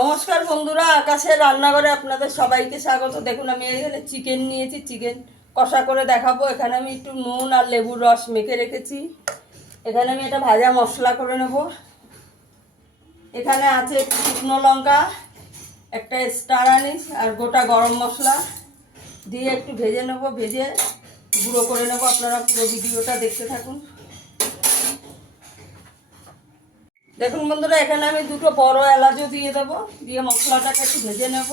নমস্কার বন্ধুরা, আকাশের রান্নাঘরে আপনাদের সবাইকে স্বাগত। দেখুন আমি এখানে চিকেন নিয়েছি, চিকেন কষা করে দেখাবো। এখানে আমি একটু নুন আর লেবুর রস মেখে রেখেছি। এখানে আমি এটা ভাজা মশলা করে নেব। এখানে আছে একটু শুকনো লঙ্কা, একটা স্টার আনিস আর গোটা গরম মশলা দিয়ে একটু ভেজে নেব, ভেজে গুঁড়ো করে নেব। আপনারা পুরো ভিডিওটা দেখতে থাকুন। দেখুন বন্ধুরা, এখানে আমি দুটো বড় এলাচও দিয়ে দেবো, দিয়ে মশলাটাকে একটু ভেজে নেব।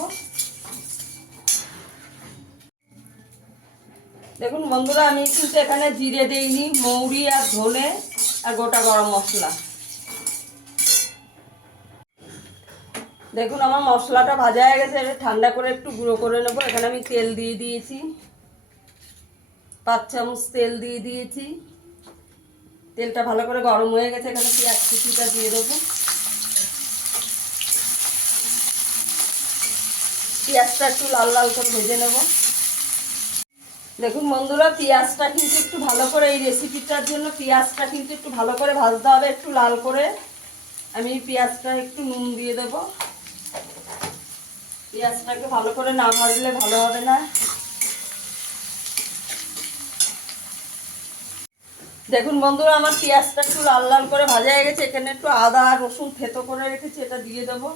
দেখুন বন্ধুরা, আমি কিন্তু এখানে জিরে দিইনি, মৌরি আর ধনে আর গোটা গরম মশলা। দেখুন আমার মশলাটা ভাজা হয়ে গেছে, এটা ঠান্ডা করে একটু গুঁড়ো করে নেবো। এখানে আমি তেল দিয়ে দিয়েছি, 5 চামচ তেল দিয়ে দিয়েছি। তেলটা ভালো করে গরম হয়ে গেছে, এখানে পেঁয়াজ কুচিটা দিয়ে দেবো। পেঁয়াজটা একটু লাল লাল করে ভেজে নেব। দেখুন বন্ধুরা, পেঁয়াজটা কিন্তু একটু ভালো করে, এই রেসিপিটার জন্য পেঁয়াজটা কিন্তু একটু ভালো করে ভাজতে হবে, একটু লাল করে। আমি পেঁয়াজটা একটু নুন দিয়ে দেব। পেঁয়াজটাকে ভালো করে না ভাজলে ভালো হবে না। দেখুন বন্ধুরা, আমার পেঁয়াজটা একটু লাল লাল করে ভাজা হয়ে গেছে। এখানে একটু আদা আর রসুন থেতো করে রেখেছি, এটা দিয়ে দেবো।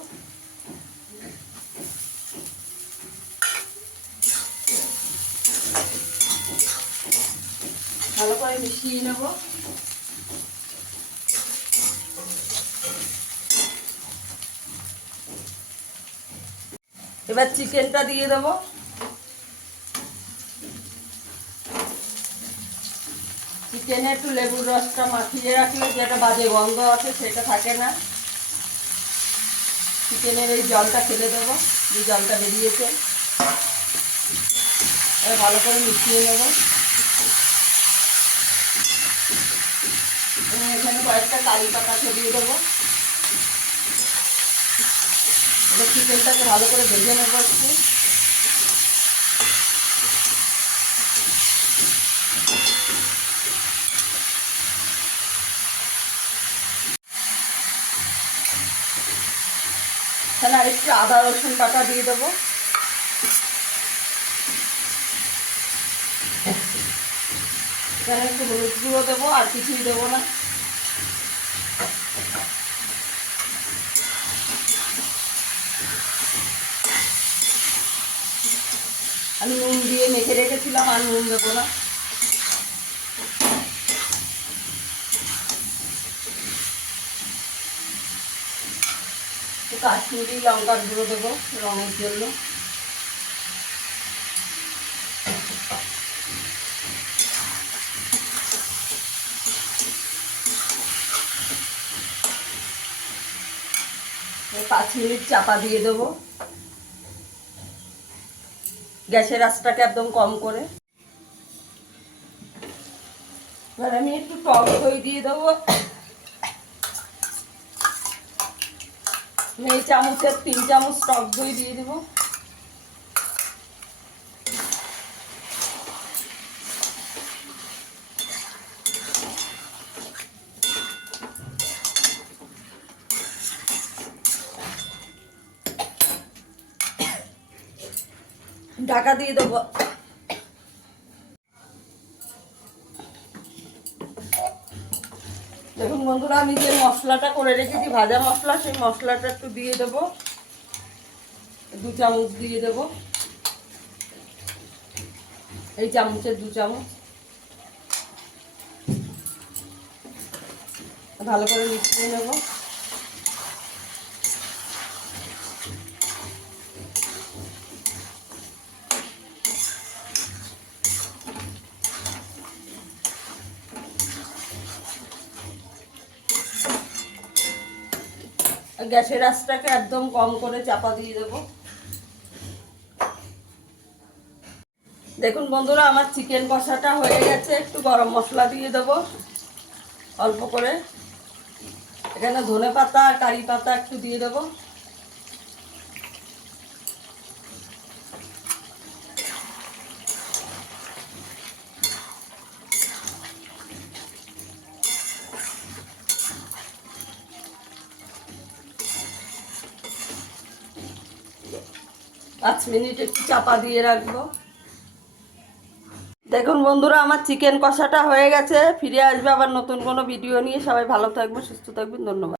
ভালো করে মিশিয়ে নেব। এবার চিকেনটা দিয়ে দেবো। চিকেনে একটু লেবুর রসটা মাখিয়ে রাখলে যেটা বাজে গন্ধ আছে সেটা থাকে না। চিকেনের এই জলটা ফেলে দেবো, যে জলটা বেরিয়েছে। এবার ভালো করে মিশিয়ে নেব। এখানে কয়েকটা কারি পাতা ছড়িয়ে দেবো। এবার চিকেনটাকে ভালো করে ভেজে নেবো একটু। এখানে আরেকটু আদা রসুন বাটা দিয়ে দেবো। এখানে একটু হলুদ গুঁড়ো দেবো, আর কিছুই দেবো না। আমি নুন দিয়ে মেখে রেখেছিলাম, আর নুন দেবো না। কাশ্মীরি লঙ্কার গুঁড়ো দেবো রঙের জন্য। এই 5 মিনিট চাপা দিয়ে দেবো, গ্যাসের আঁচটাকে একদম কম করে। এবার আমি একটু টক দই দিয়ে দেবো। এই চামচের 3 চামচ টক দই দিয়ে দেবো। ঢাকা দিয়ে দেবো। দেখুন বন্ধুরা, আমি যে মশলাটা করে রেখেছি ভাজা মশলা, সেই মশলাটা একটু দিয়ে দেবো। 2 চামচ দিয়ে দেবো, এই চামচের 2 চামচ। ভালো করে মিশিয়ে নেব। গ্যাসের আঁচটাকে একদম কম করে চাপা দিয়ে দেবো। দেখুন বন্ধুরা, আমার চিকেন কষাটা হয়ে গেছে। একটু গরম মশলা দিয়ে দেবো অল্প করে। এখানে ধনে পাতা আর কারি পাতা একটু দিয়ে দেবো। 5 মিনিট একটু চাপা দিয়ে রাখবো। দেখুন বন্ধুরা, আমার চিকেন কষাটা হয়ে গেছে। ফিরে আসবে আবার নতুন কোনো ভিডিও নিয়ে। সবাই ভালো থাকবে, সুস্থ থাকবেন, ধন্যবাদ।